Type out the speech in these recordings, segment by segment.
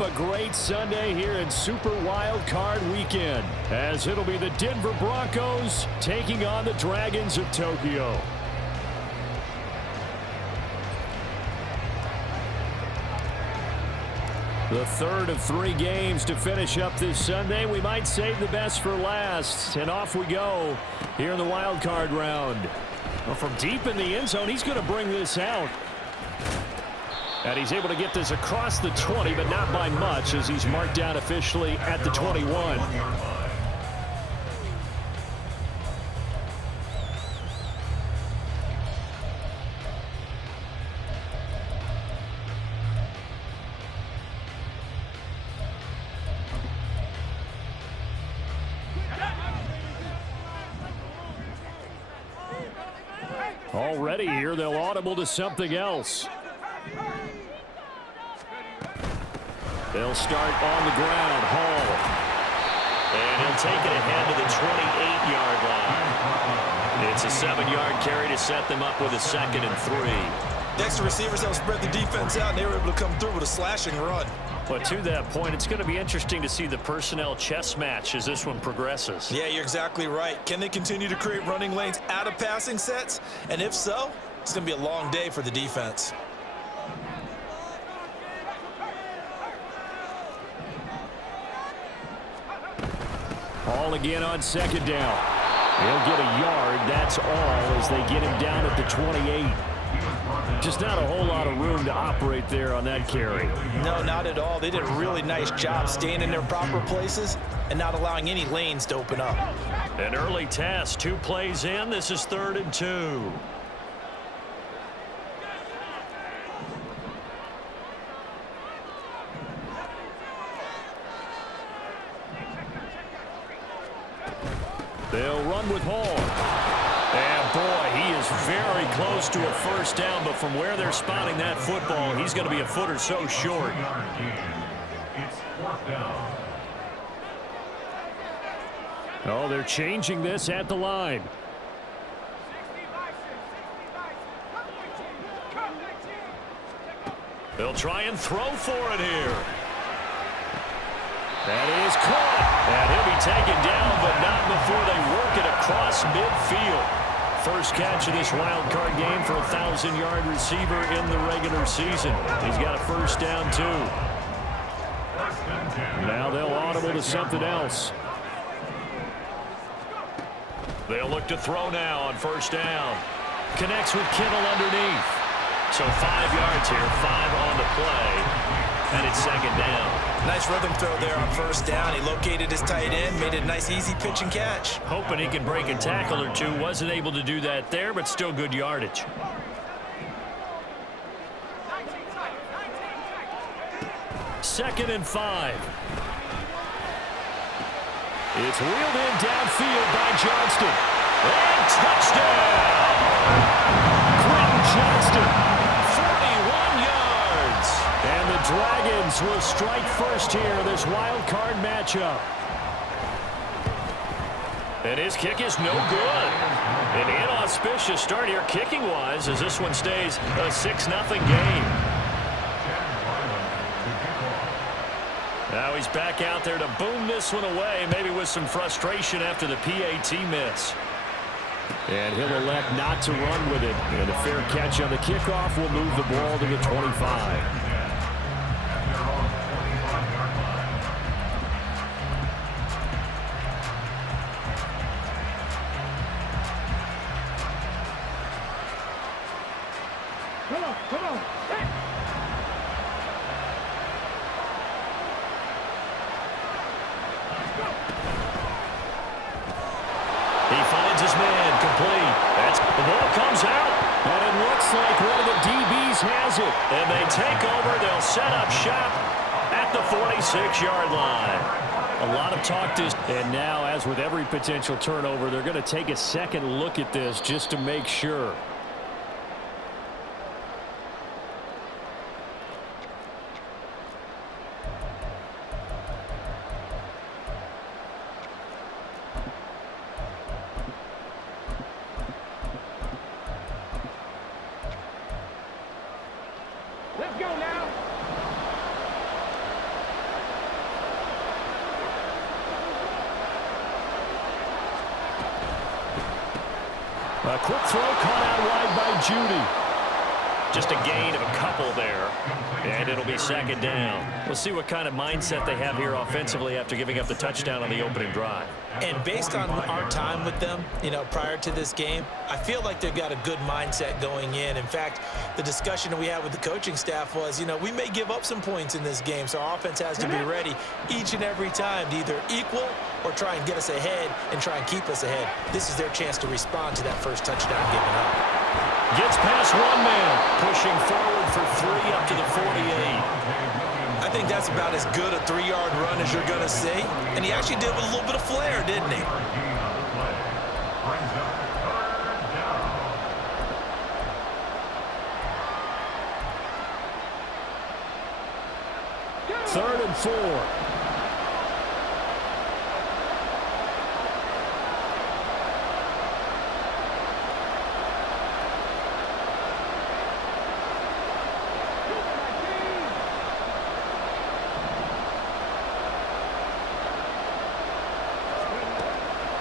A great Sunday here in Super Wild Card Weekend, as it'll be the Denver Broncos taking on the Dragons of Tokyo. The third of 3 games to finish up this Sunday. We might save the best for last, and off we go here in the wild card round. Well, from deep in the end zone, he's going to bring this out. And he's able to get this across the 20, but not by much, as he's marked down officially at the 21. Already here, they'll audible to something else. They'll start on the ground. Hall. And he'll take it ahead to the 28-yard line. It's a 7-yard carry to set them up with a 2nd and 3. The extra receivers helped spread the defense out, and they were able to come through with a slashing run. But to that point, it's going to be interesting to see the personnel chess match as this one progresses. Yeah, you're exactly right. Can they continue to create running lanes out of passing sets? And if so, it's going to be a long day for the defense. Hall again on 2nd down. He'll get a yard, that's all, as they get him down at the 28. Just not a whole lot of room to operate there on that carry. No, not at all. They did a really nice job staying in their proper places and not allowing any lanes to open up. An early test, 2 plays in. This is 3rd and 2. They'll run with Hall. And boy, he is very close to a 1st down, but from where they're spotting that football, he's going to be a foot or so short. Oh, they're changing this at the line. They'll try and throw for it here. That is caught. And he'll be taken down, but not before they work it across midfield. First catch of this wild card game for a 1,000-yard receiver in the regular season. He's got a 1st down, too. Now they'll audible to something else. They'll look to throw now on 1st down. Connects with Kittle underneath. So 5 yards here, 5 on the play. And it's 2nd down. Nice rhythm throw there on 1st down. He located his tight end, made it a nice easy pitch and catch. Hoping he can break a tackle or two. Wasn't able to do that there, but still good yardage. Second and 5. It's wheeled in downfield by Johnston. And touchdown! Quentin Johnston, 41 yards. And the Dragons will strike first here, this wild card matchup. And his kick is no good. An inauspicious start here kicking-wise, as this one stays a 6-0 game. Now he's back out there to boom this one away, maybe with some frustration after the PAT miss. And he'll elect not to run with it. And a fair catch on the kickoff will move the ball to the 25. Come on. He finds his man, complete. The ball comes out, and it looks like one of the DBs has it. And they take over. They'll set up shop at the 46-yard line. A lot of talk this. And now, as with every potential turnover, they're going to take a second look at this just to make sure. A quick throw caught out wide by Judy. Just a gain of a couple there, and it'll be second down. We'll see what kind of mindset they have here offensively after giving up the touchdown on the opening drive. And based on our time with them, prior to this game, I feel like they've got a good mindset going in. In fact, the discussion that we had with the coaching staff was, we may give up some points in this game, so our offense has to be ready each and every time to either equal or try and get us ahead and try and keep us ahead. This is their chance to respond to that first touchdown given up. Gets past one man, pushing forward for 3 up to the 48. I think that's about as good a 3-yard run as you're going to see. And he actually did with a little bit of flair, didn't he? Third and 4.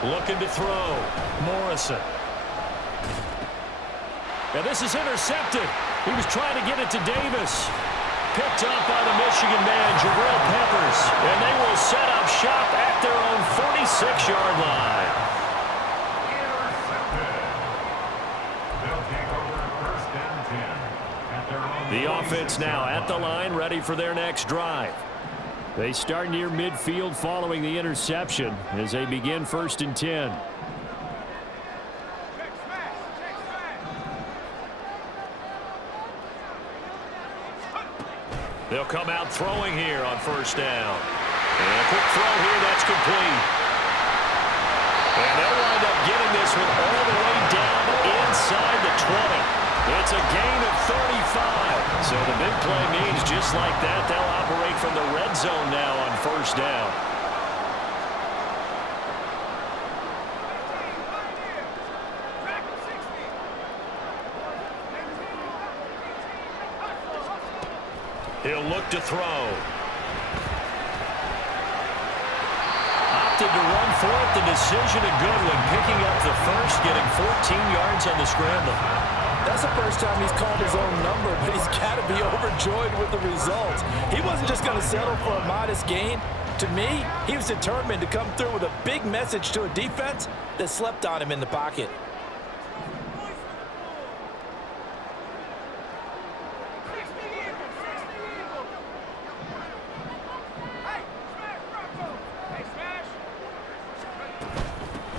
Looking to throw. Morrison. And this is intercepted. He was trying to get it to Davis. Picked up by the Michigan man, Jabril Peppers. And they will set up shop at their own 46-yard line. The offense now at the line, ready for their next drive. They start near midfield following the interception as they begin 1st and 10. They'll come out throwing here on 1st down. And a quick throw here that's complete. And they'll wind up getting this one all the way down inside the 20. It's a gain of 35. So the big play means just like that, they'll operate from the red zone now on 1st down. He'll look to throw. Opted to run for it. The decision a good one, picking up the first, getting 14 yards on the scramble. That's the first time he's called his own number, but he's got to be overjoyed with the results. He wasn't just going to settle for a modest gain. To me, he was determined to come through with a big message to a defense that slept on him in the pocket.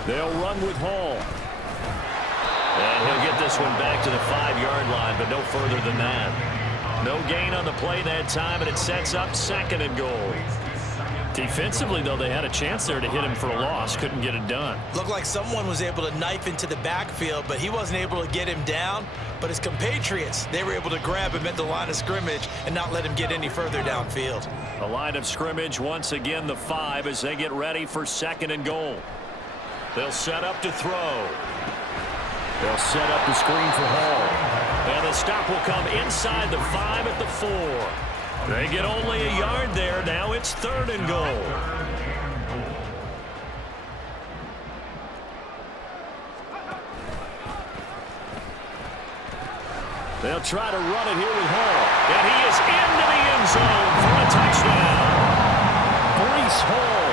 They'll run with Hall. And he'll get this one back to the 5-yard line, but no further than that. No gain on the play that time, and it sets up 2nd and goal. Defensively, though, they had a chance there to hit him for a loss. Couldn't get it done. Looked like someone was able to knife into the backfield, but he wasn't able to get him down. But his compatriots, they were able to grab him at the line of scrimmage and not let him get any further downfield. The line of scrimmage, once again, the 5 as they get ready for 2nd and goal. They'll set up to throw. They'll set up the screen for Hall. And the stop will come inside the 5 at the 4. They get only a yard there. Now it's 3rd and goal. They'll try to run it here with Hall. And he is into the end zone for a touchdown. Breece Hall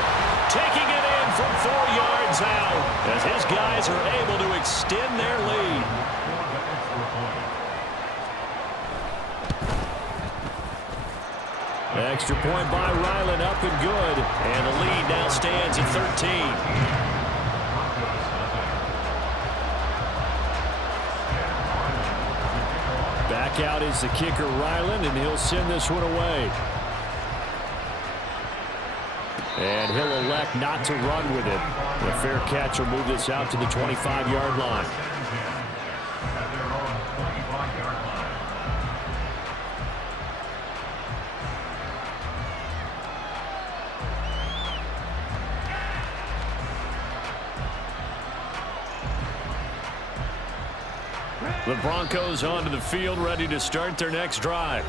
taking it in from 4 yards out as his guys are able to extend their lead. Extra point by Ryland, up and good. And the lead now stands at 13. Back out is the kicker, Ryland, and he'll send this one away. And he'll elect not to run with it. The fair catch will move this out to the 25-yard line. The Broncos onto the field, ready to start their next drive.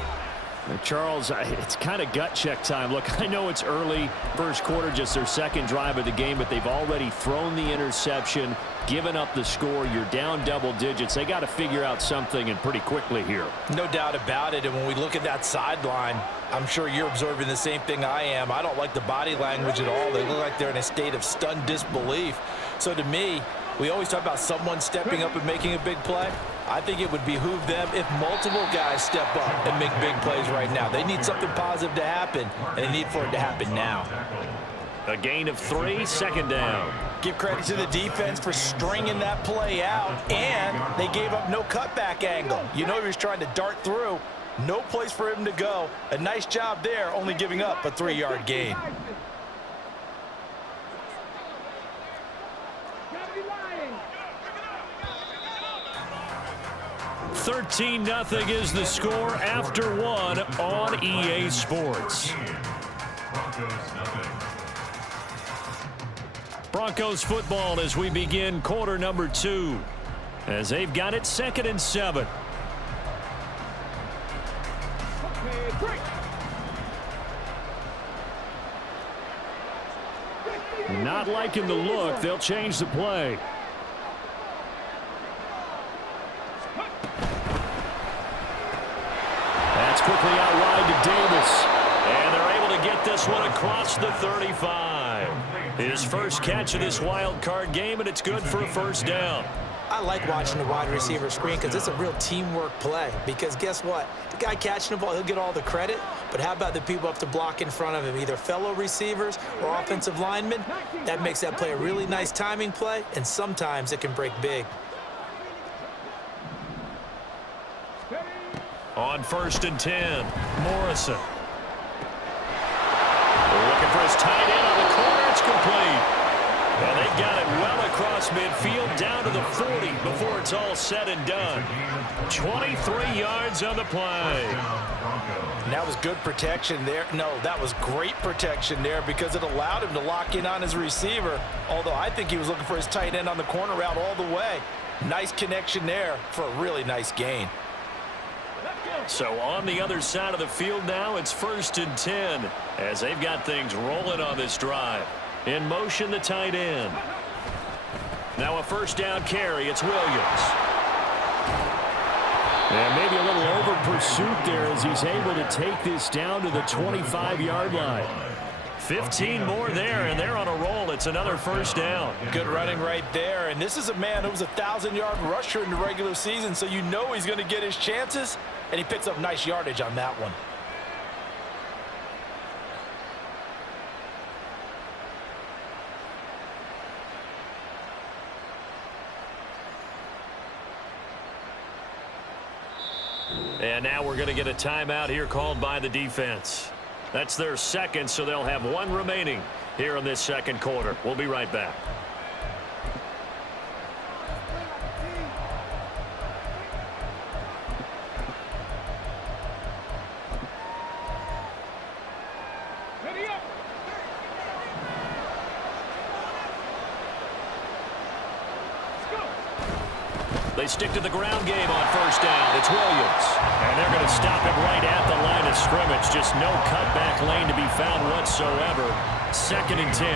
Charles, it's kind of gut check time. Look, I know it's early, first quarter, just their second drive of the game, but they've already thrown the interception, given up the score. You're down double digits. They got to figure out something, and pretty quickly here. No doubt about it. And when we look at that sideline, I'm sure you're observing the same thing I am. I don't like the body language at all. They look like they're in a state of stunned disbelief. So to me, we always talk about someone stepping up and making a big play. I think it would behoove them if multiple guys step up and make big plays right now. They need something positive to happen, and they need for it to happen now. A gain of 3, second down. Give credit to the defense for stringing that play out, and they gave up no cutback angle. You know he was trying to dart through. No place for him to go. A nice job there, only giving up a 3-yard gain. 13-0 is the score after 1 on EA Sports. Broncos football as we begin quarter number 2, as they've got it 2nd and 7. Not liking the look. They'll change the play. That's quickly out wide to Davis. And they're able to get this one across the 35. His first catch of this wild card game, and it's good for a first down. I like watching the wide receiver screen because it's a real teamwork play. Because guess what? The guy catching the ball, he'll get all the credit. But how about the people up to block in front of him, either fellow receivers or offensive linemen? That makes that play a really nice timing play, and sometimes it can break big. On 1st and 10, Morrison. They're looking for his tight end on the corner. It's complete. And they got it well across midfield down to the 40 before it's all said and done. 23 yards on the play. And that was good protection there. No, that was great protection there because it allowed him to lock in on his receiver, although I think he was looking for his tight end on the corner route all the way. Nice connection there for a really nice gain. So on the other side of the field now, it's 1st and 10 as they've got things rolling on this drive. In motion, the tight end. Now a first down carry. It's Williams. And maybe a little over pursuit there as he's able to take this down to the 25-yard line. 15 more there, and they're on a roll. It's another first down. Good running right there. And this is a man who was a 1,000-yard rusher in the regular season, so you know he's going to get his chances, and he picks up nice yardage on that one. And now we're going to get a timeout here called by the defense. That's their second, so they'll have 1 remaining here in this second quarter. We'll be right back. They stick to the ground game on first down. It's Williams. And they're going to stop it right at the line of scrimmage. Just no cutback lane to be found whatsoever. 2nd and 10.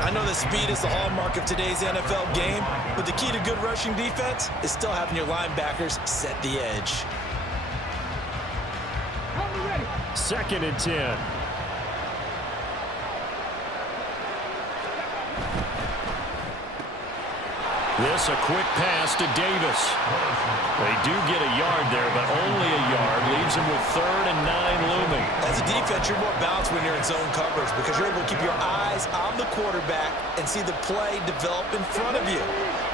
I know that speed is the hallmark of today's NFL game, but the key to good rushing defense is still having your linebackers set the edge. 2nd and 10. This a quick pass to Davis. They do get a yard there, but only a yard. Leaves him with 3rd and 9 looming. As a defense, you're more balanced when you're in zone coverage because you're able to keep your eyes on the quarterback and see the play develop in front of you.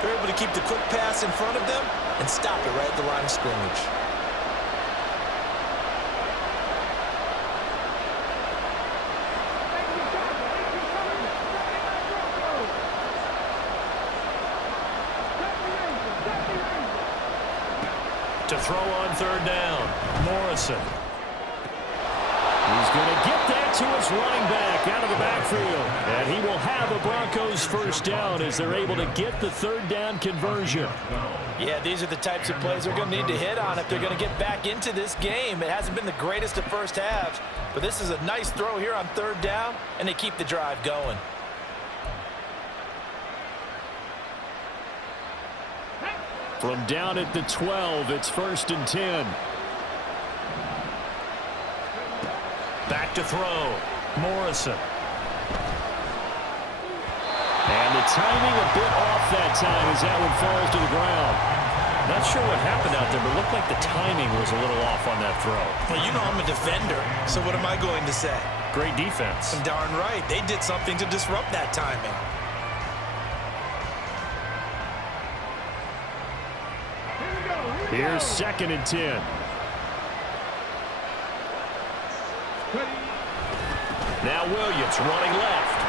You're able to keep the quick pass in front of them and stop it right at the line of scrimmage. To throw on 3rd down, Morrison. He's going to get that to his running back, back out of the backfield. And he will have a Broncos first down as they're able to get the third down conversion. Yeah, these are the types of plays they're going to need to hit on if they're going to get back into this game. It hasn't been the greatest of first halves, but this is a nice throw here on third down, and they keep the drive going. From down at the 12, it's 1st and 10. Back to throw. Morrison. And the timing a bit off that time as that one falls to the ground. Not sure what happened out there, but it looked like the timing was a little off on that throw. Well, you know I'm a defender, so what am I going to say? Great defense. Darn right. They did something to disrupt that timing. Here's 2nd and 10. Now Williams running left.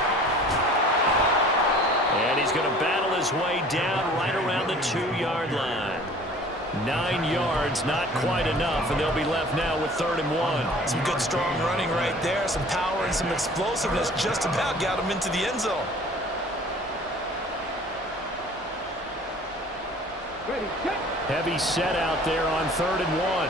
And he's going to battle his way down right around the 2-yard line. 9 yards, not quite enough, and they'll be left now with 3rd and 1. Some good strong running right there. Some power and some explosiveness just about got him into the end zone. Heavy set out there on 3rd and 1.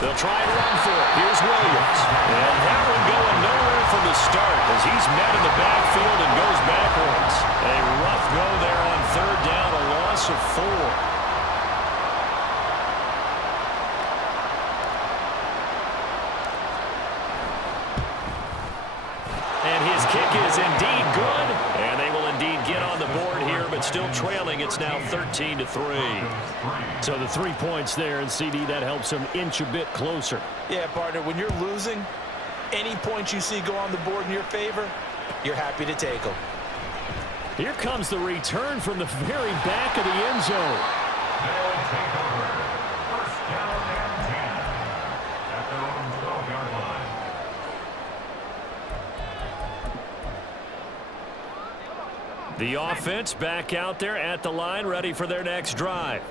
They'll try and run for it. Here's Williams. And that one going nowhere from the start as he's met in the backfield and goes backwards. A rough go there on 3rd down, a loss of 4. Is indeed good, and they will indeed get on the board here, but still trailing. It's now 13-3. So the 3 points there, and CD, that helps them inch a bit closer. Yeah, partner, when you're losing, any points you see go on the board in your favor, you're happy to take them. Here comes the return from the very back of the end zone. They'll take over. First down and 10 at their own 12-yard line. The offense back out there at the line, ready for their next drive.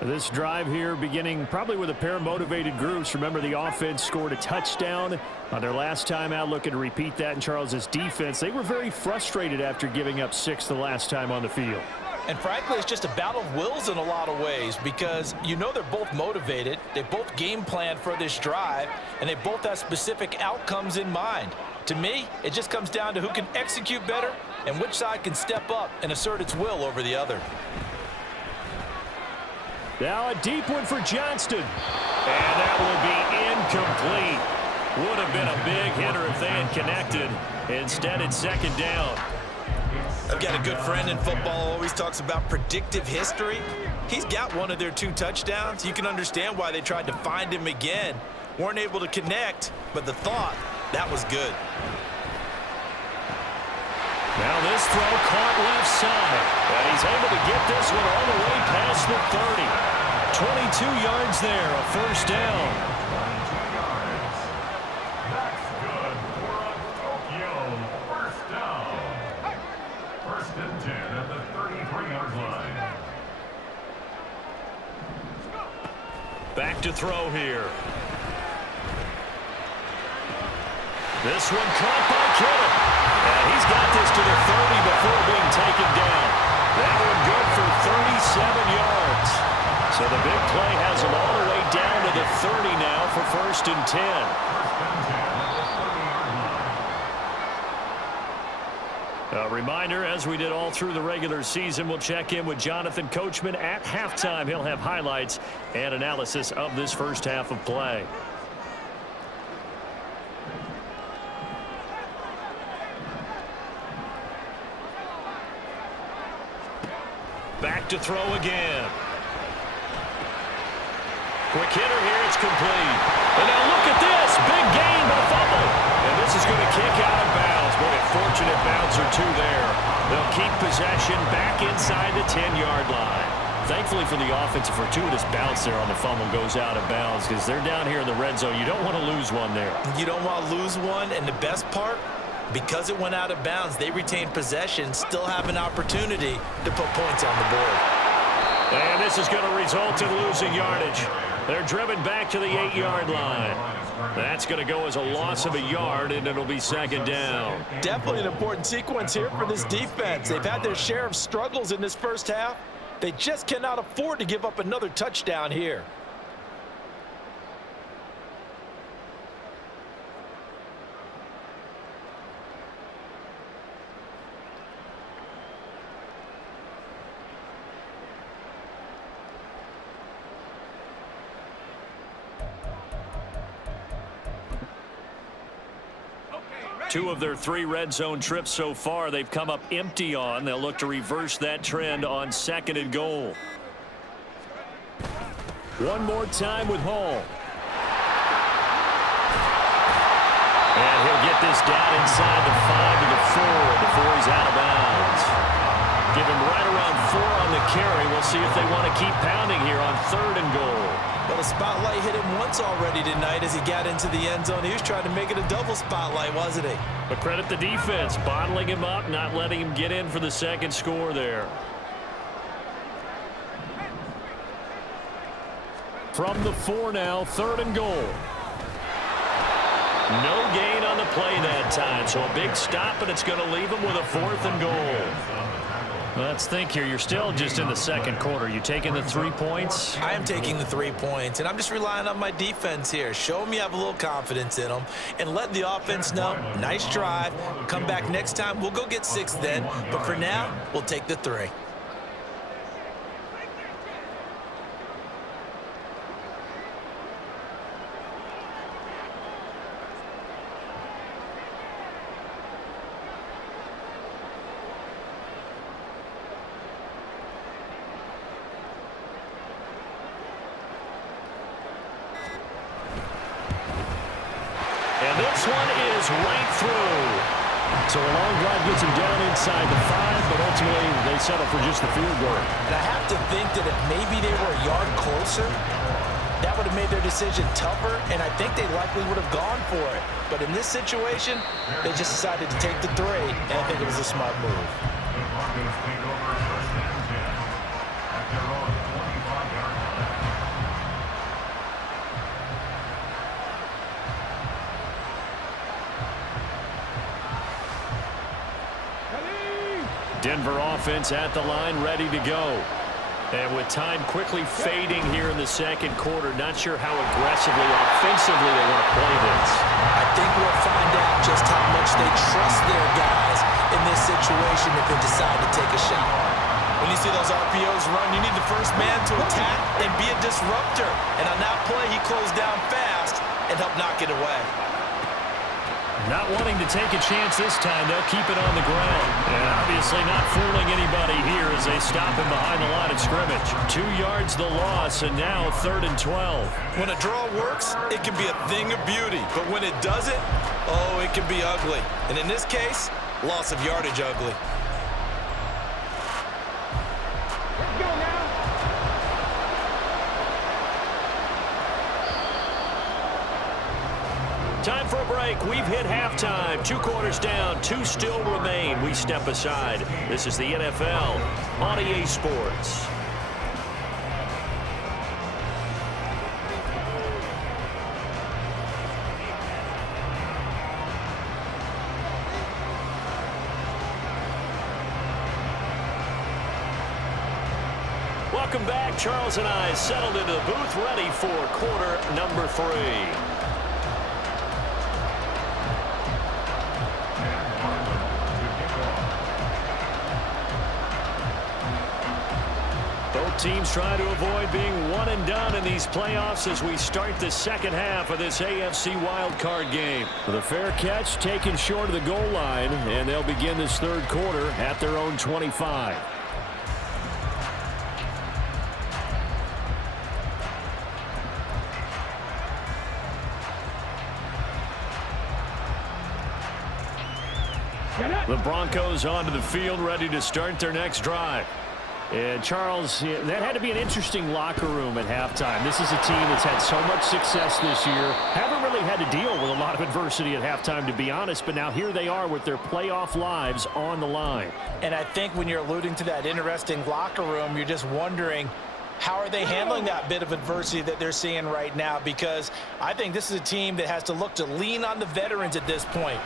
This drive here beginning probably with a pair of motivated groups. Remember, the offense scored a touchdown on their last time out, looking to repeat that in Charles's defense. They were very frustrated after giving up 6 the last time on the field. And frankly, it's just a battle of wills in a lot of ways because you know they're both motivated, they both game planned for this drive, and they both have specific outcomes in mind. To me, it just comes down to who can execute better and which side can step up and assert its will over the other. Now a deep one for Johnston. And that will be incomplete. Would have been a big hitter if they had connected. Instead, it's 2nd down. I've got a good friend in football, always talks about predictive history. He's got one of their 2 touchdowns. You can understand why they tried to find him again. Weren't able to connect, but the thought, that was good. Now this throw caught left side. And he's able to get this one all the way past the 30. 22 yards there, a first down. 22 yards. That's good for a Tokyo first down. 1st and 10 at the 33-yard line. Back to throw here. This one caught by Kittle. And he's got this to the 30 before being taken down. That one good for 37 yards. So the big play has him all the way down to the 30 now for 1st and 10. 1st and 10 at the 30-yard line. A reminder, as we did all through the regular season, we'll check in with Jonathan Coachman at halftime. He'll have highlights and analysis of this first half of play. Back to throw again. Quick hitter here, it's complete. And now look at this, big gain by fumble. And this is going to kick out of bounds. Boy, a fortunate bounce or 2 there. They'll keep possession back inside the 10-yard line. Thankfully for the offense, a fortuitous bounce there on the fumble goes out of bounds because they're down here in the red zone. You don't want to lose one there. You don't want to lose one, and the best part, Because it went out of bounds, they retained possession, still have an opportunity to put points on the board. And this is going to result in losing yardage. They're driven back to the 8-yard line. That's going to go as a loss of a yard, and it'll be second down. Definitely an important sequence here for this defense. They've had their share of struggles in this first half. They just cannot afford to give up another touchdown here. Two of their 3 red zone trips so far, they've come up empty on. They'll look to reverse that trend on 2nd and goal. One more time with Hall. And he'll get this down inside the 5 to the 4 before he's out of bounds. Give him right around 4 on the carry. We'll see if they want to keep pounding here on 3rd and goal. Well, the spotlight hit him once already tonight as he got into the end zone. He was trying to make it a double spotlight, wasn't he? But credit the defense, bottling him up, not letting him get in for the 2nd score there. From the 4 now, 3rd and goal. No gain on the play that time, so a big stop, and it's going to leave him with a 4th and goal. Let's think here. You're still just in the 2nd quarter. You taking the 3 points? I am taking the 3 points, and I'm just relying on my defense here. Show them you have a little confidence in them, and let the offense know, nice drive. Come back next time. We'll go get 6 then, but for now, we'll take the 3. This one is right through. So a long drive gets him down inside the 5, but ultimately they settle for just the field goal. And I have to think that if maybe they were a yard closer, that would have made their decision tougher, and I think they likely would have gone for it. But in this situation, they just decided to take the 3, and I think it was a smart move. The Broncos take over 1st and 10 at their own 25-yard line. Denver offense at the line, ready to go. And with time quickly fading here in the 2nd quarter, not sure how aggressively, offensively they want to play this. I think we'll find out just how much they trust their guys in this situation if they decide to take a shot. When you see those RPOs run, you need the first man to attack and be a disruptor. And on that play, he closed down fast and helped knock it away. Not wanting to take a chance this time, they'll keep it on the ground. And obviously not fooling anybody here as they stop him behind the line of scrimmage. 2 yards the loss, and now 3rd and 12. When a draw works, it can be a thing of beauty. But when it doesn't, oh, it can be ugly. And in this case, loss of yardage ugly. Let's go now. Time for a break. We've hit halftime. 2 quarters down. 2 still remain. We step aside. This is the NFL on EA Sports. Welcome back. Charles and I settled into the booth, ready for quarter number 3. Teams trying to avoid being one and done in these playoffs as we start the 2nd half of this AFC wildcard game. With a fair catch taken short of the goal line, and they'll begin this 3rd quarter at their own 25. The Broncos onto the field, ready to start their next drive. And, Charles, that had to be an interesting locker room at halftime. This is a team that's had so much success this year. Haven't really had to deal with a lot of adversity at halftime, to be honest. But now here they are with their playoff lives on the line. And I think when you're alluding to that interesting locker room, you're just wondering, how are they handling that bit of adversity that they're seeing right now? Because I think this is a team that has to look to lean on the veterans at this point.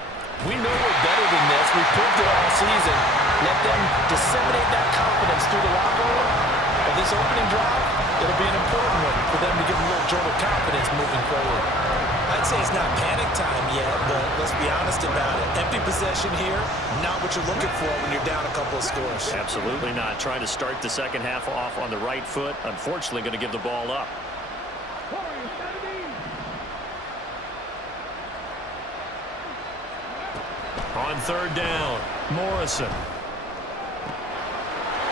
We know we're better than this. We proved it all season. Let them disseminate that confidence through the locker room. But this opening drive, it'll be an important one for them to give them a little jolt of confidence moving forward. I'd say it's not panic time yet, but let's be honest about it. Empty possession here, not what you're looking for when you're down a couple of scores. Absolutely not. Trying to start the second half off on the right foot. Unfortunately, going to give the ball up. On third down, Morrison.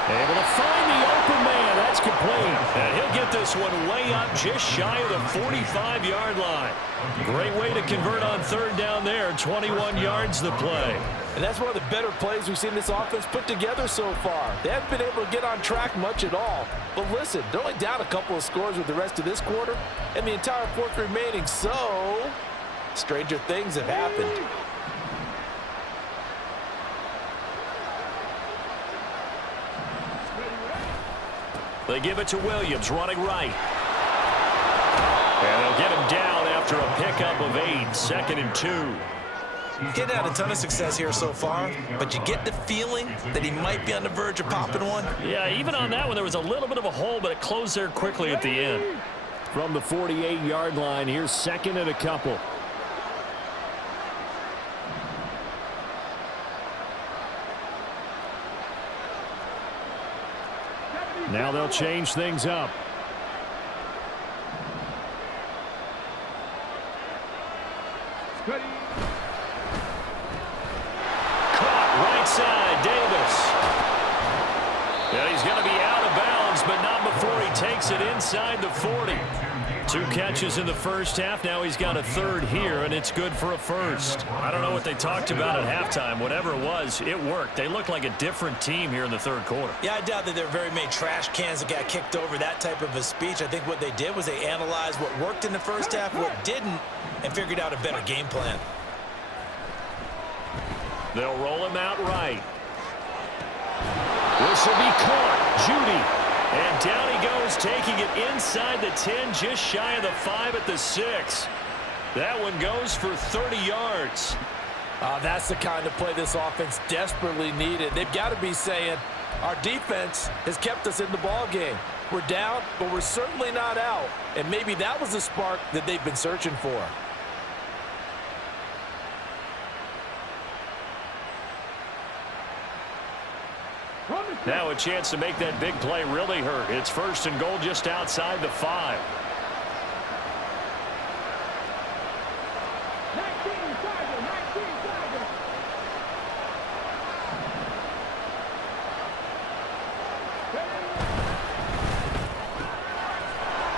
Able to find the open man. That's complete. And he'll get this one way up just shy of the 45-yard line. Great way to convert on third down there. 21 yards the play. And that's one of the better plays we've seen this offense put together so far. They haven't been able to get on track much at all. But listen, they're only down a couple of scores with the rest of this quarter and the entire fourth remaining. So, stranger things have happened. They give it to Williams, running right. And they'll get him down after a pickup of 8, 2nd and 2. Getting out a ton of success here so far, but you get the feeling that he might be on the verge of popping one. Yeah, even on that one, there was a little bit of a hole, but it closed there quickly at the end. From the 48-yard line, here's 2nd and a couple. Now they'll change things up. Caught right side, Davis. And he's going to be out of bounds, but not before he takes it inside the 40. 2 catches in the first half. Now he's got a third here, and it's good for a first. I don't know what they talked about at halftime. Whatever it was, it worked. They look like a different team here in the third quarter. Yeah, I doubt that there are very many trash cans that got kicked over, that type of a speech. I think what they did was they analyzed what worked in the first half, what didn't, and figured out a better game plan. They'll roll him out right. This will be caught. Judy. And down he goes, taking it inside the 10, just shy of the 5 at the 6. That one goes for 30 yards. That's the kind of play this offense desperately needed. They've got to be saying, our defense has kept us in the ball game. We're down, but we're certainly not out. And maybe that was the spark that they've been searching for. Now a chance to make that big play really hurt. It's 1st and goal just outside the 5.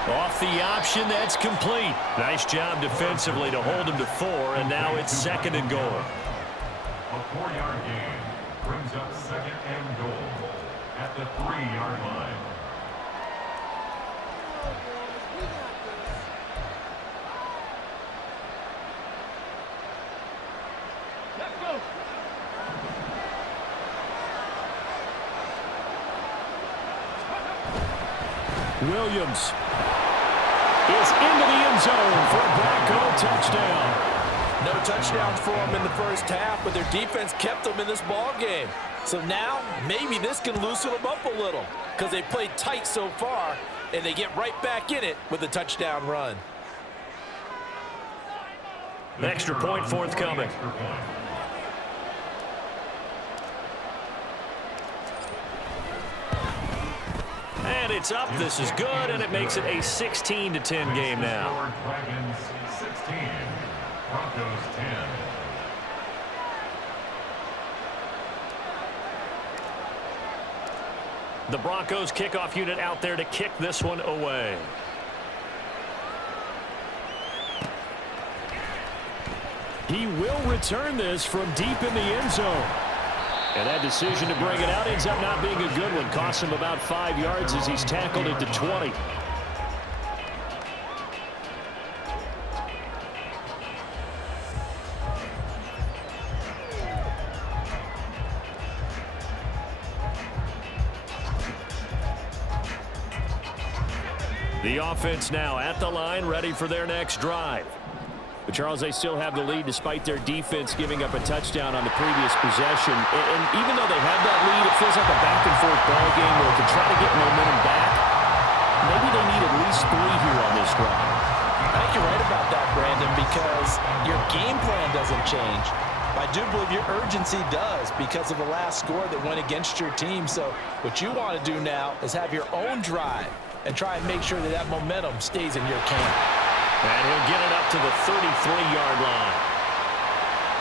Off the option, that's complete. Nice job defensively to hold him to 4, and now it's 2nd and goal. A 4-yard gain brings up 2nd and goal at the 3-yard line. Let's go. Williams is into the end zone for a Bronco touchdown. No touchdowns for them in the first half, but their defense kept them in this ball game. So now, maybe this can loosen them up a little because they played tight so far, and they get right back in it with a touchdown run. Extra point forthcoming. And it's up. This is good, and it makes it a 16-10 game now. Dragons 16, Broncos 10. The Broncos kickoff unit out there to kick this one away. He will return this from deep in the end zone. And that decision to bring it out ends up not being a good one. Costs him about 5 yards as he's tackled at the 20. The offense now at the line, ready for their next drive. But, Charles, they still have the lead despite their defense giving up a touchdown on the previous possession. And even though they have that lead, it feels like a back-and-forth ball game where to try to get momentum back, maybe they need at least 3 here on this drive. I think you're right about that, Brandon, because your game plan doesn't change. I do believe your urgency does because of the last score that went against your team. So what you want to do now is have your own drive and try and make sure that that momentum stays in your camp. And he'll get it up to the 33-yard line.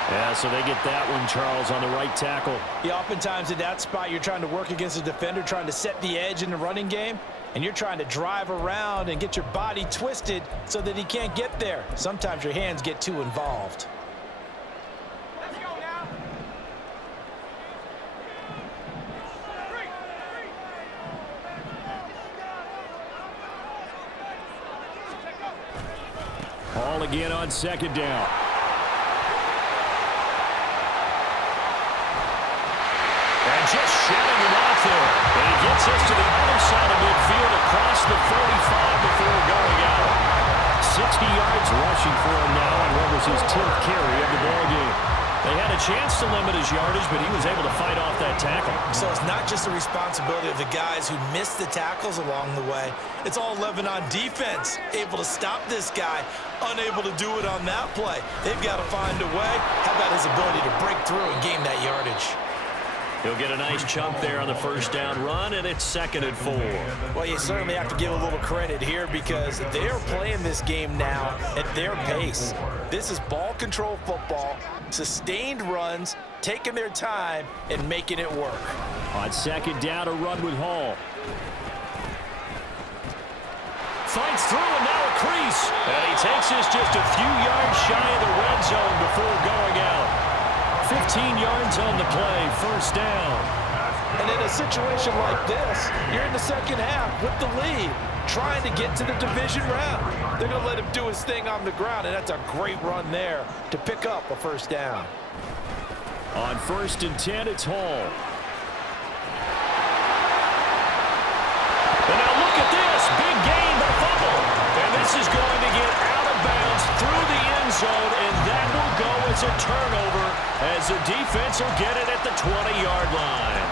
Yeah, so they get that one, Charles, on the right tackle. Yeah, oftentimes in that spot, you're trying to work against a defender, trying to set the edge in the running game, and you're trying to drive around and get your body twisted so that he can't get there. Sometimes your hands get too involved. Ball again on second down. And just shutting him off there. And he gets us to the other side of midfield across the 45 before going out. 60 yards rushing for him now on what was his 10th carry of the ball game. They had a chance to limit his yardage, but he was able to fight off that tackle. So it's not just the responsibility of the guys who missed the tackles along the way. It's all 11 on defense, able to stop this guy, unable to do it on that play. They've got to find a way. How about his ability to break through and gain that yardage? He'll get a nice chunk there on the first down run, and it's 2nd and 4. Well, you certainly have to give a little credit here because they're playing this game now at their pace. This is ball control football, sustained runs, taking their time, and making it work. On second down, a run with Hall. Fights through and now a crease. And he takes us just a few yards shy of the red zone before going out. 15 yards on the play, first down. And in a situation like this, you're in the second half with the lead, trying to get to the division round. They're going to let him do his thing on the ground, and that's a great run there to pick up a first down. On 1st and 10, it's Hall. And now look at this, big gain but fumble. And this is going to get out of bounds through the end zone, and that will go as a turnover as the defense will get it at the 20-yard line.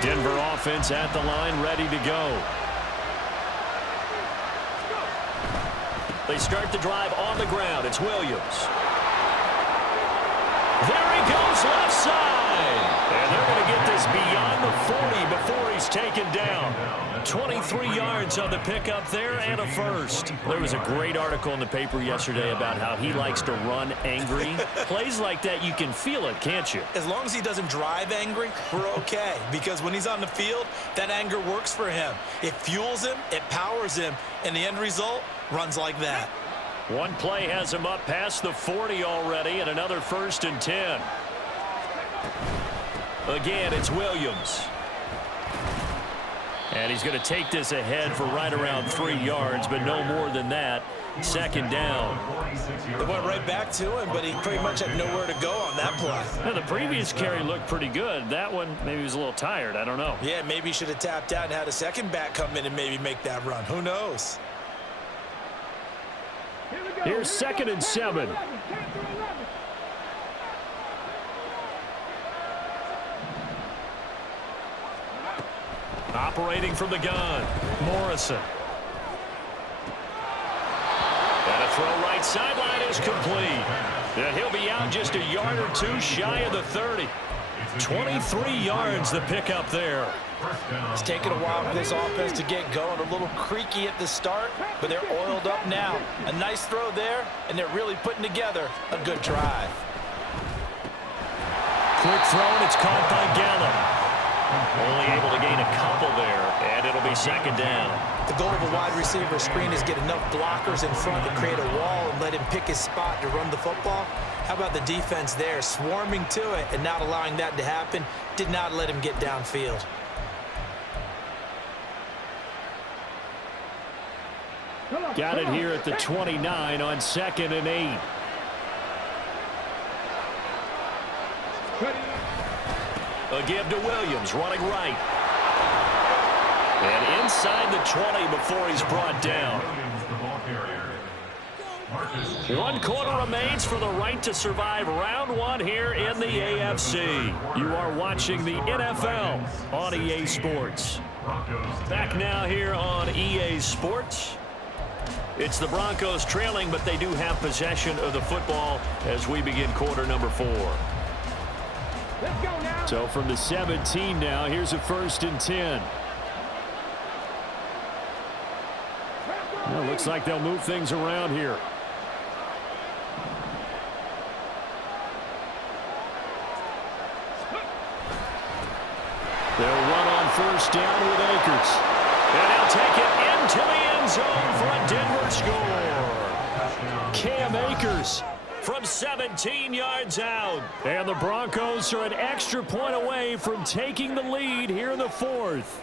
Denver offense at the line, ready to go. They start the drive on the ground. It's Williams. There he goes, left side. And they're going to get this beyond the 40 before he's taken down. 23 yards on the pickup there and a first. There was a great article in the paper yesterday about how he likes to run angry. Plays like that, you can feel it, can't you? As long as he doesn't drive angry, we're okay. Because when he's on the field, that anger works for him. It fuels him, it powers him, and the end result runs like that. One play has him up past the 40 already, and another 1st and 10. Again, it's Williams. And he's going to take this ahead for right around 3 yards, but no more than that. 2nd down. They went right back to him, but he pretty much had nowhere to go on that play. Now, the previous carry looked pretty good. That one, maybe he was a little tired. I don't know. Yeah, maybe he should have tapped out and had a second back come in and maybe make that run. Who knows? Here's 2nd and 7. Operating from the gun, Morrison. And a throw right sideline is complete. And he'll be out just a yard or two shy of the 30. 23 yards the pickup there. It's taken a while for this offense to get going. A little creaky at the start, but they're oiled up now. A nice throw there, and they're really putting together a good drive. Quick throw, and it's caught by Gallup. Only able to gain a couple there, and it'll be second down. The goal of a wide receiver screen is get enough blockers in front to create a wall and let him pick his spot to run the football. How about the defense there, swarming to it and not allowing that to happen? Did not let him get downfield. Got it here at the 29 on 2nd and 8. A give to Williams, running right. And inside the 20 before he's brought down. 1 quarter remains for the right to survive round 1 here in the AFC. You are watching the NFL on EA Sports. Back now here on EA Sports. It's the Broncos trailing, but they do have possession of the football as we begin quarter number 4. Let's go now. So from the 17 now, here's a 1st and 10. Well, looks like they'll move things around here. They'll run on 1st down with Akers. And he'll take it into the end zone for a Denver score. Cam Akers from 17 yards out. And the Broncos are an extra point away from taking the lead here in the 4th.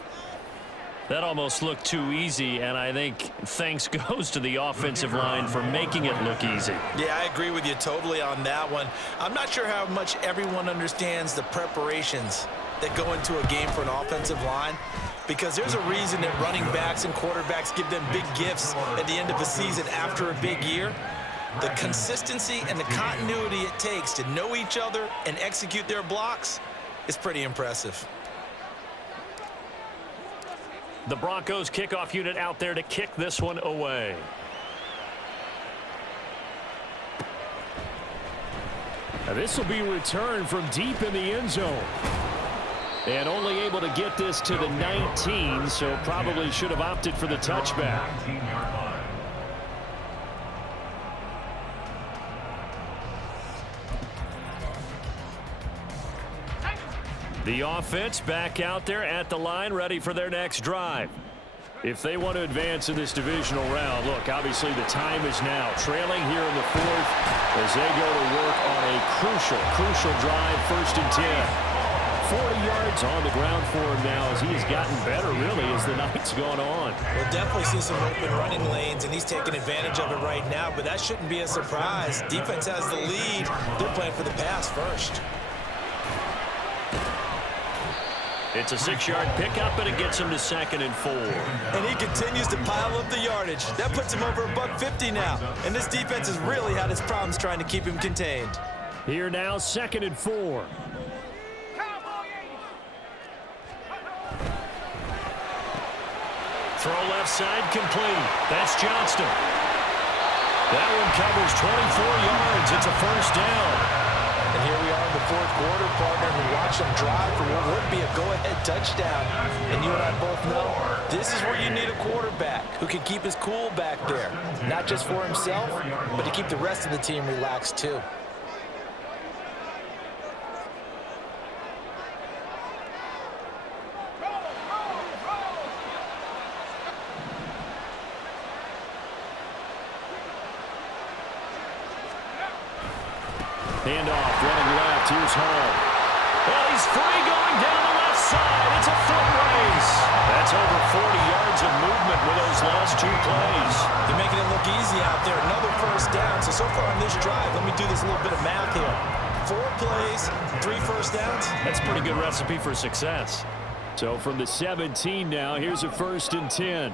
That almost looked too easy, and I think thanks goes to the offensive line for making it look easy. Yeah, I agree with you totally on that one. I'm not sure how much everyone understands the preparations that go into a game for an offensive line, because there's a reason that running backs and quarterbacks give them big gifts at the end of a season after a big year. The consistency and the continuity it takes to know each other and execute their blocks is pretty impressive. The Broncos kickoff unit out there to kick this one away. Now this will be returned from deep in the end zone. And only able to get this to the 19, so probably should have opted for the touchback. The offense back out there at the line, ready for their next drive. If they want to advance in this divisional round, look, obviously the time is now. Trailing here in the 4th as they go to work on a crucial drive, 1st and 10. 40 yards on the ground for him now as he has gotten better, really, as the night's gone on. We'll definitely see some open running lanes, and he's taking advantage of it right now, but that shouldn't be a surprise. Defense has the lead. They're playing for the pass first. It's a 6-yard pickup, and it gets him to 2nd and 4. And he continues to pile up the yardage. That puts him over $150 now. And this defense has really had its problems trying to keep him contained. Here now, 2nd and 4. Throw left side complete. That's Johnston. That one covers 24 yards. It's a 1st down. And here we are in the 4th quarter, partner, and we watch them drive for what would be a go-ahead touchdown. And you and I both know this is where you need a quarterback who can keep his cool back there. Not just for himself, but to keep the rest of the team relaxed too. Handoff, running left. Here's Hall. Well, he's free going down the left side. It's a foot race. That's over 40 yards of movement with those last 2 plays. They're making it look easy out there. Another 1st down. So far on this drive, let me do this little bit of math here. 4 plays, 3 1st downs. That's a pretty good recipe for success. So from the 17 now, here's a 1st and 10.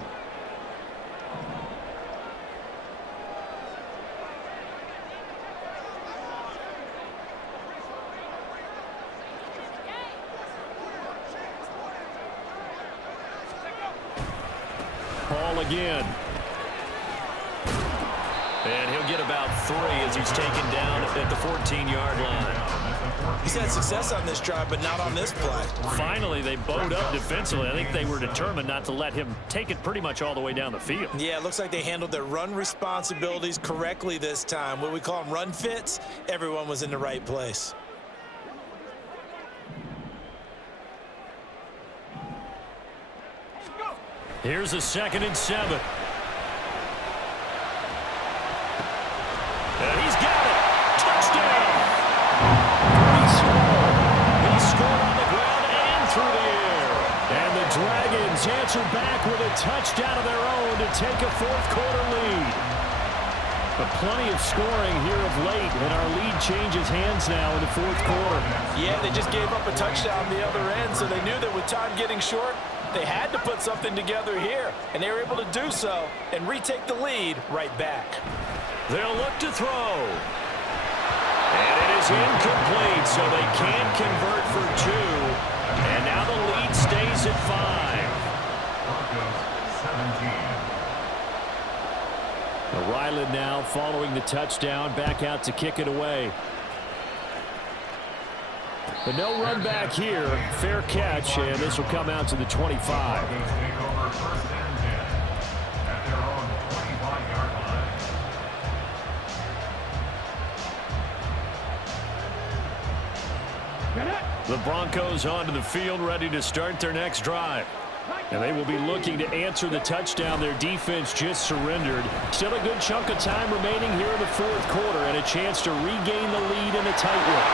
Again. And he'll get about 3 as he's taken down at the 14-yard line. He's had success on this drive, but not on this play. Finally, they bowed up defensively. I think they were determined not to let him take it pretty much all the way down the field. Yeah, it looks like they handled their run responsibilities correctly this time. What we call them run fits, everyone was in the right place. Here's a 2nd and 7. And he's got it. Touchdown. Pretty small. He scored on the ground and through the air. And the Dragons answer back with a touchdown of their own to take a 4th quarter lead. But plenty of scoring here of late, and our lead changes hands now in the 4th quarter. Yeah, they just gave up a touchdown on the other end, so they knew that with time getting short, they had to put something together here, and they were able to do so and retake the lead right back. They'll look to throw. And it is incomplete, so they can't convert for 2. And now the lead stays at 5. Broncos 17. Ryland now following the touchdown, back out to kick it away. But no run back here. Fair catch, and this will come out to the 25. Broncos take over 1st and 10 at their own 25-yard line. The Broncos onto the field, ready to start their next drive. And they will be looking to answer the touchdown their defense just surrendered. Still a good chunk of time remaining here in the 4th quarter and a chance to regain the lead in a tight one.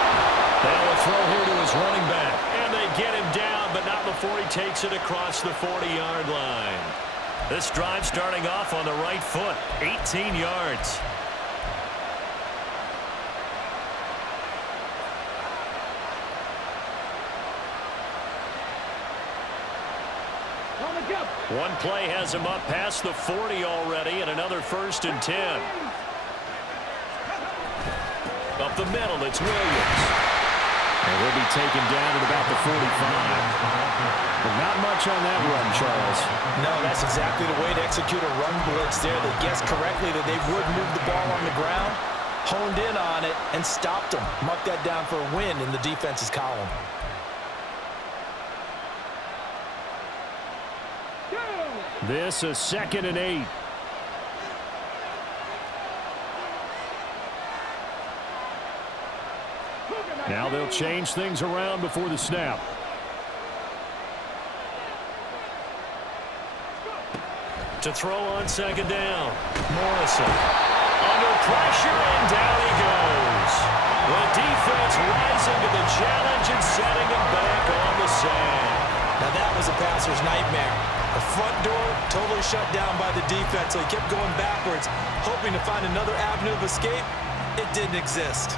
They'll throw here to his running back. And they get him down, but not before he takes it across the 40-yard line. This drive starting off on the right foot, 18 yards. One play has him up past the 40 already, and another 1st and 10. Up the middle, it's Williams. And he'll be taken down at about the 45. But not much on that run, Charles. No, that's exactly the way to execute a run blitz there. They guessed correctly that they would move the ball on the ground, honed in on it, and stopped them. Mark that down for a win in the defense's column. This a 2nd and 8. Now they'll change things around before the snap. To throw on 2nd down. Morrison. Under pressure, and down he goes. The defense rising to the challenge and setting him back on the sand. Now that was a passer's nightmare. The front door totally shut down by the defense, so he kept going backwards, hoping to find another avenue of escape. It didn't exist.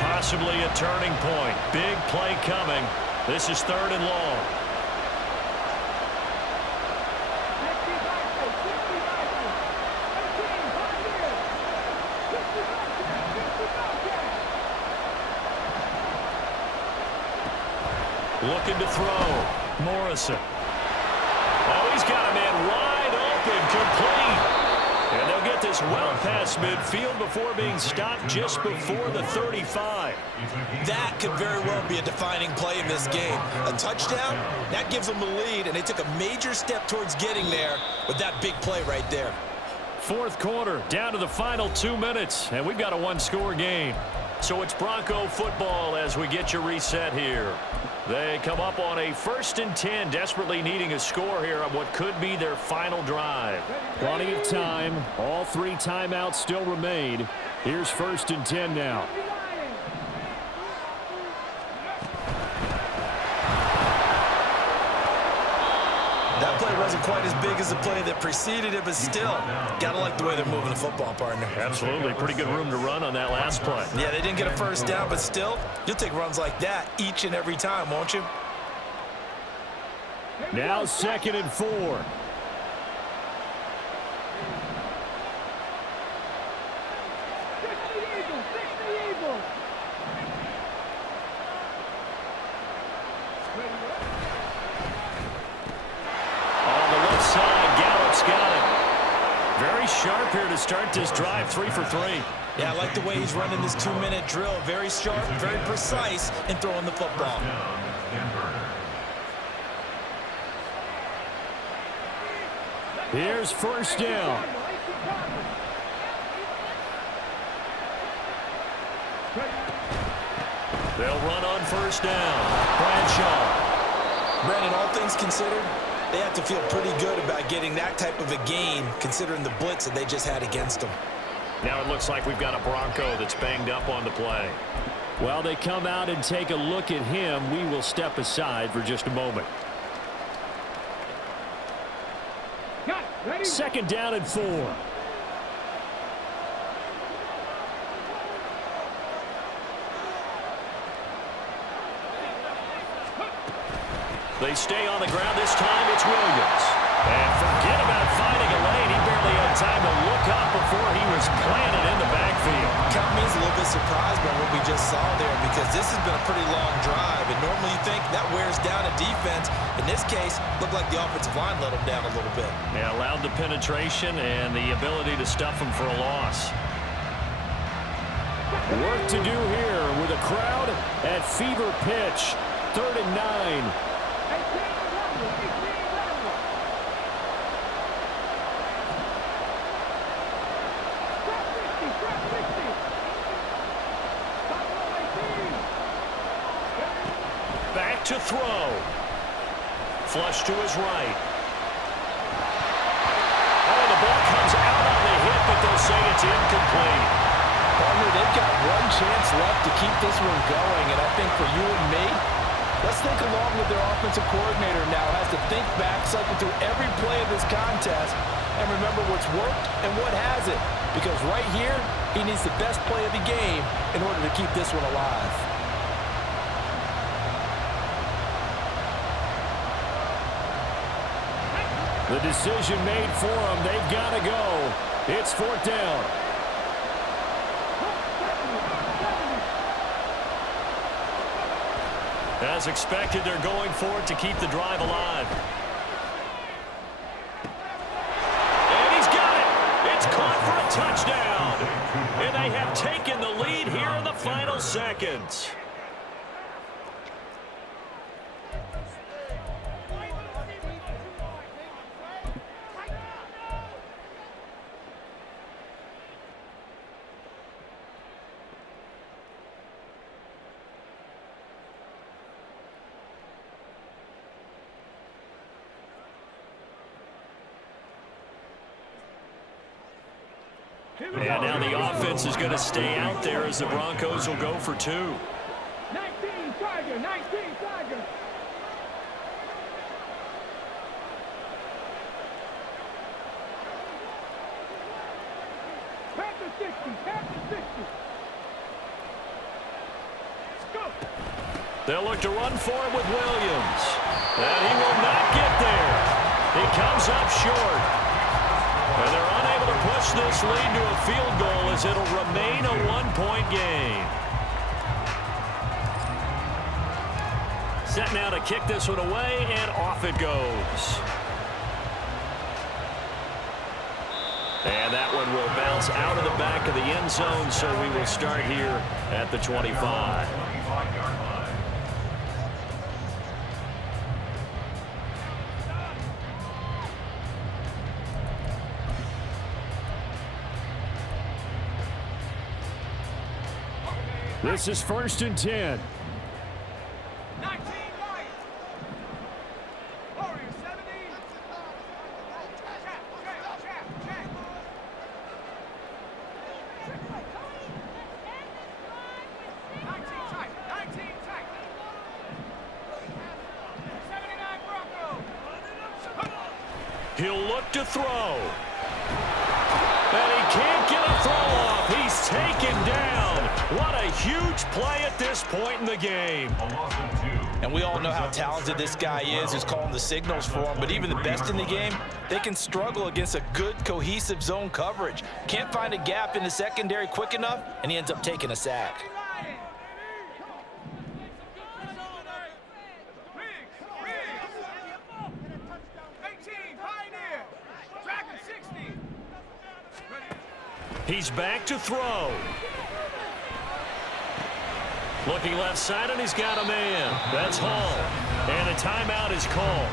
Possibly a turning point. Big play coming. This is 3rd and long. Looking to throw. Morrison. Oh, he's got a man wide open, complete. And they'll get this well past midfield before being stopped just before the 35. That could very well be a defining play in this game. A touchdown, that gives them the lead, and they took a major step towards getting there with that big play right there. 4th quarter, down to the final 2 minutes, and we've got a 1-score game. So it's Bronco football as we get you reset here. They come up on a 1st and 10, desperately needing a score here on what could be their final drive. Plenty of time. All 3 timeouts still remain. Here's 1st and 10 now. That play wasn't quite as big as the play that preceded it, but still, gotta like the way they're moving the football, partner. Absolutely. Pretty good room to run on that last play. Yeah, they didn't get a 1st down, but still, you'll take runs like that each and every time, won't you? Now 2nd and 4. Very sharp here to start this drive, 3 for 3. Yeah, I like the way he's running this 2-minute drill. Very sharp, very precise in throwing the football. Here's 1st down. They'll run on 1st down. Bradshaw. Brandon, all things considered, they have to feel pretty good about getting that type of a gain considering the blitz that they just had against them. Now it looks like we've got a Bronco that's banged up on the play. Well, they come out and take a look at him. We will step aside for just a moment. Second down and 4. They stay on the ground. This time it's Williams. And forget about finding a lane. He barely had time to look up before he was planted in the backfield. Count me as a little bit surprised by what we just saw there because this has been a pretty long drive. And normally you think that wears down a defense. In this case, looked like the offensive line let them down a little bit. Yeah, allowed the penetration and the ability to stuff them for a loss. Work to do here with a crowd at fever pitch. 3rd and 9. Back to throw. Flush to his right. Oh, the ball comes out on the hit, but they'll say it's incomplete. Partner, they've got one chance left to keep this one going, and I think for you and me, let's think along with their offensive coordinator now. Has to think back, cycle through every play of this contest, and remember what's worked and what hasn't. Because right here, he needs the best play of the game in order to keep this one alive. The decision made for them. They've got to go. It's 4th down. As expected, they're going for it to keep the drive alive. And he's got it. It's caught for a touchdown. And they have taken the lead here in the final seconds. And now the offense is going to stay out there as the Broncos will go for 2. 19 Tiger, 19 Tiger. Panther 60, Panther 60. Let's go. They'll look to run for him with Williams. And he will not get there. He comes up short. And they're unable to push this lead to a field goal as it'll remain a 1-point game. Set now to kick this one away, and off it goes. And that one will bounce out of the back of the end zone, so we will start here at the 25. This is 1st and 10. 19 right. Warriors 70. Check. 19 tight. 19 tight. 79 Broncos. He'll look to throw. And he can't get a throw off. He's taken down. What a huge play at this point in the game. And we all know how talented this guy is who's calling the signals for him, but even the best in the game, they can struggle against a good, cohesive zone coverage. Can't find a gap in the secondary quick enough, and he ends up taking a sack. 18 Pioneer. Dragon 60. He's back to throw. Looking left side, and he's got a man. That's Hall. And a timeout is called.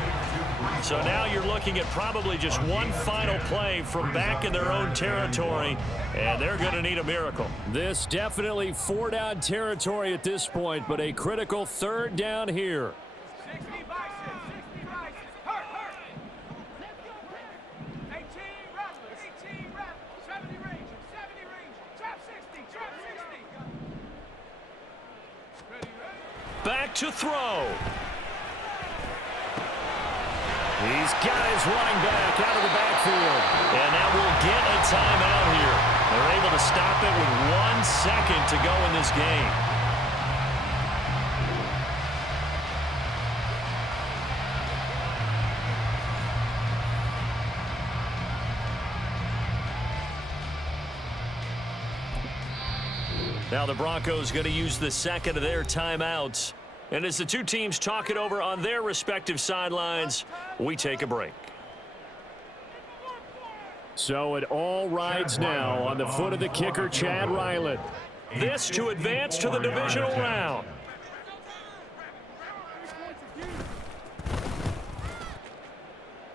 So now you're looking at probably just one final play from back in their own territory, and they're going to need a miracle. This definitely 4-down territory at this point, but a critical 3rd down here. 60 bison. 60 bison. Hurt. back to throw. He's got his running back out of the backfield. And that will get a timeout here. They're able to stop it with 1 second to go in this game. Now the Broncos going to use the second of their timeouts. And as the two teams talk it over on their respective sidelines, we take a break. So it all rides now on the foot of the kicker, Chad Ryland. This to advance to the divisional round.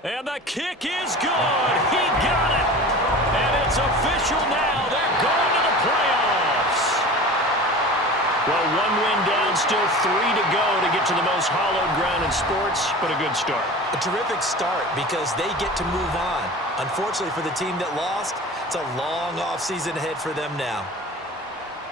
And the kick is good. He got it. And it's official now. They're going to the playoffs. Well, 1 win down, still 3 to go to get to the most hallowed ground in sports, but a good start. A terrific start because they get to move on. Unfortunately for the team that lost, it's a long offseason ahead for them now.